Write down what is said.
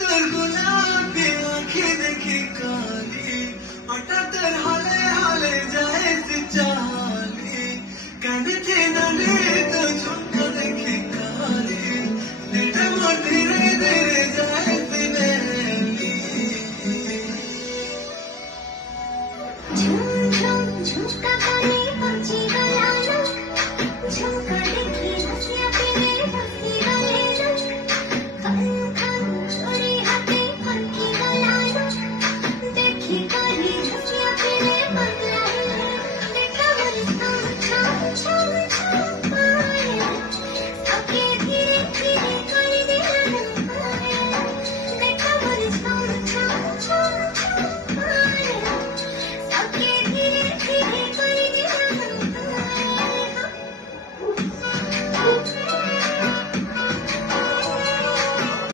তোর গোলাপি আঁখি দেখি কালি হঠাৎ তোর হালে হালে যায় চালি কাঁদছে নালে তো ঝুমকা দেখি কালি দিলটা মোর ধীরে ধীরে যায় দিনেলি ঝুম ঝুম ঝুমকা কানে পৌঁছে গেল ঝুমকা দেখি নাচিয়া পিনে